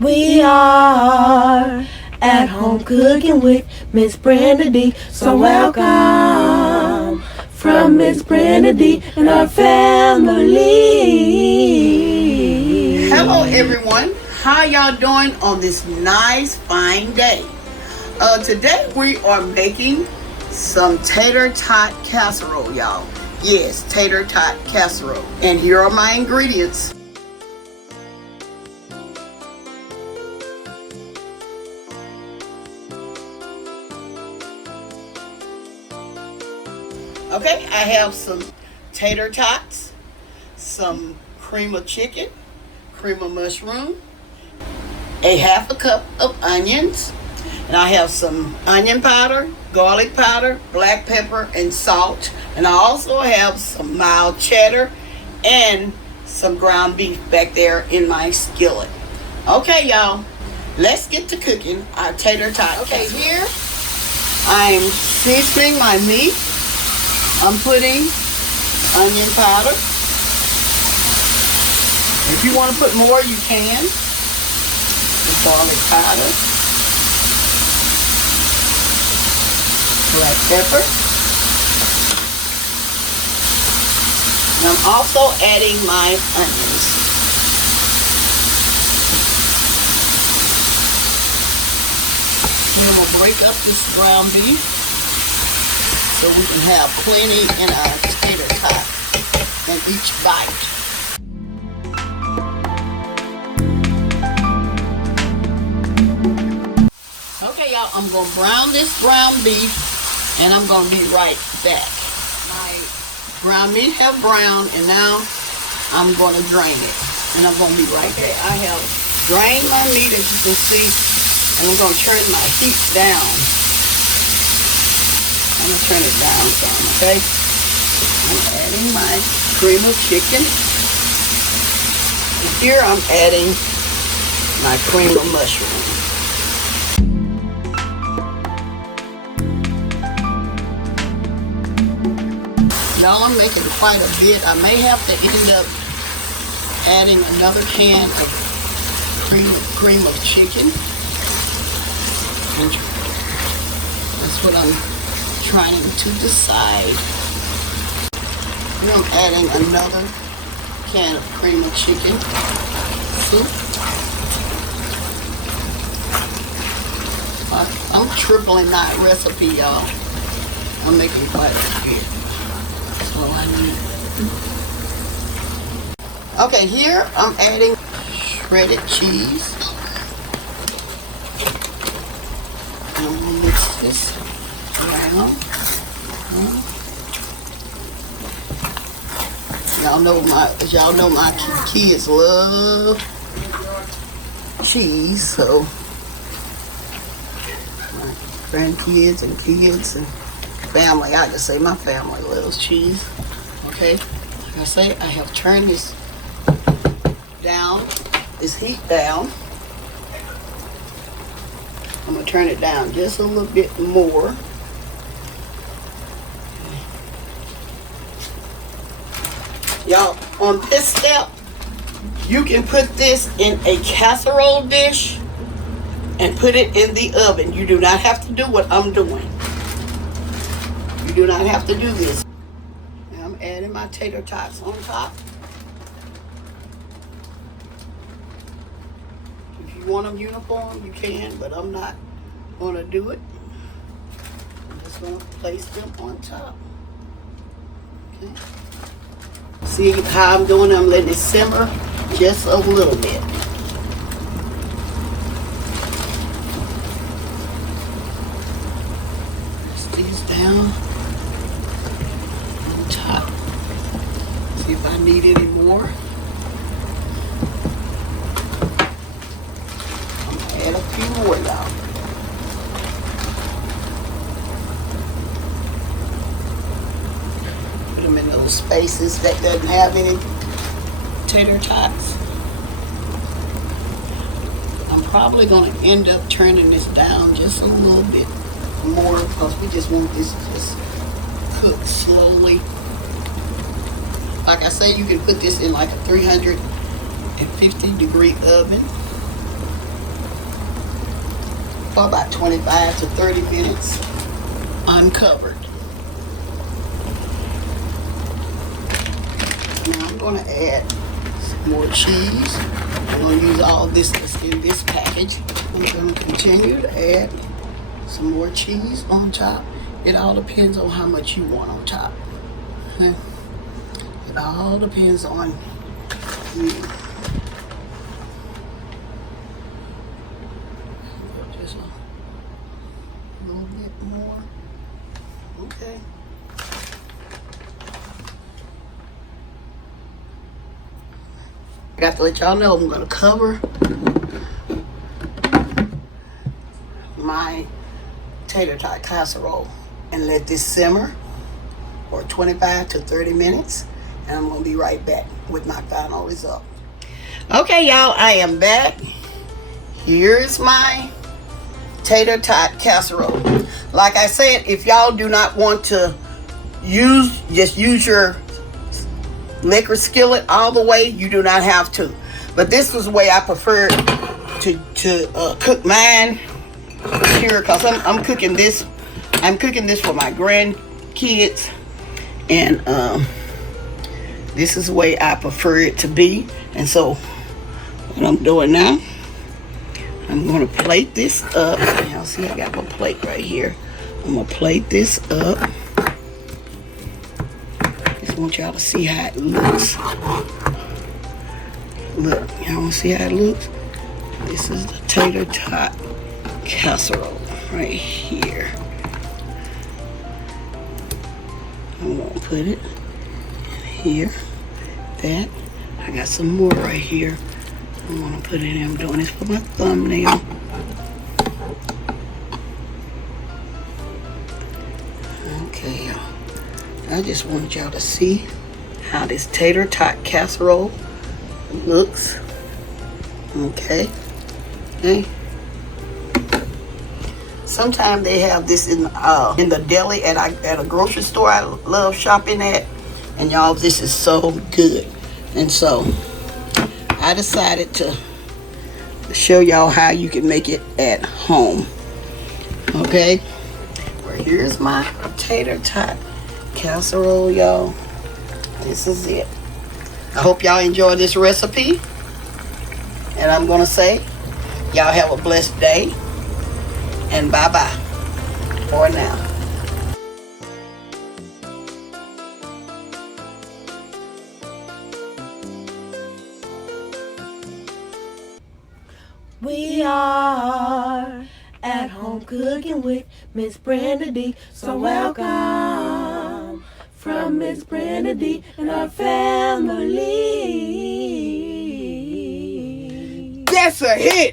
We are at home cooking with Miss Brenda D. So welcome from Miss Brenda D and her family. Hello everyone, how y'all doing on this nice fine day? Today we are making some tater tot casserole, y'all. Yes, tater tot casserole. And here are my ingredients. Okay, I have some tater tots, some cream of chicken, cream of mushroom, a half a cup of onions, and I have some onion powder, garlic powder, black pepper, and salt. And I also have some mild cheddar and some ground beef back there in my skillet. Okay, y'all, let's get to cooking our tater tot. Okay, here I'm seasoning my meat. I'm putting onion powder. If you want to put more, you can. The garlic powder. Black pepper. And I'm also adding my onions. And I'm going to break up this ground beef so we can have plenty in our tater tot in each bite. Okay, y'all, I'm going to brown this ground beef and I'm going to be right back. My ground meat have browned and now I'm going to drain it. And I'm going to be right back. I have drained my meat, as you can see, and I'm going to turn my heat down. I'm going to turn it down some, okay? I'm adding my cream of chicken. And here I'm adding my cream of mushroom. Y'all, I'm making quite a bit. I may have to end up adding another can of cream of chicken. And that's what I'm trying to decide. And I'm adding another can of cream of chicken soup. I'm tripling that recipe, y'all. I'm making quite a bit. That's all I need. Okay, here I'm adding shredded cheese. And I'm gonna mix this around. Y'all know my kids love cheese, so my grandkids and kids and family, I just say my family loves cheese. Okay, like I say, I have turned this down, this heat down. I'm gonna turn it down just a little bit more. Y'all, on this step, you can put this in a casserole dish and put it in the oven. You do not have to do what I'm doing. You do not have to do this. Now I'm adding my tater tots on top. If you want them uniform, you can, but I'm not going to do it. I'm just going to place them on top. Okay. See how I'm doing? I'm letting it simmer just a little bit. Press these down on top. See if I need any more. I'm gonna add a few more, y'all. Them in those spaces that doesn't have any tater tots. I'm probably going to end up turning this down just a little bit more because we just want this to just cook slowly. Like I say, you can put this in like a 350 degree oven. for about 25 to 30 minutes uncovered. Now I'm going to add some more cheese. I'm going to use all this that's in this package. I'm going to continue to add some more cheese on top. It all depends on how much you want on top. Okay? It all depends on you. Just a little bit more. Okay. I got to let y'all know I'm going to cover my tater tot casserole and let this simmer for 25 to 30 minutes, and I'm going to be right back with my final result. Okay, y'all, I am back. Here's my tater tot casserole. Like I said, if y'all do not want to just use your liquor skillet all the way, you do not have to. But this was the way I prefer to cook mine here, because I'm cooking this. I'm cooking this for my grandkids, and this is the way I prefer it to be. And so what I'm doing now, I'm going to plate this up. Y'all see I got my plate right here. I'm going to plate this up. Just want y'all to see how it looks. Look, y'all want to see how it looks? This is the tater tot casserole right here. I'm going to put it here. That. I got some more right here. I'm going to put it in. I'm doing this for my thumbnail. Okay, y'all. I just want y'all to see how this tater tot casserole looks. Okay. Okay. Sometimes they have this in the deli at a grocery store I love shopping at. And y'all, this is so good. And so I decided to show y'all how you can make it at home. Okay. Well, here's my tater tot casserole, y'all. This is it. I hope y'all enjoy this recipe. And I'm going to say, y'all have a blessed day. And bye-bye for now. We are at home cooking with Miss Brenda D. So welcome from Miss Brenda D and our family. That's a hit!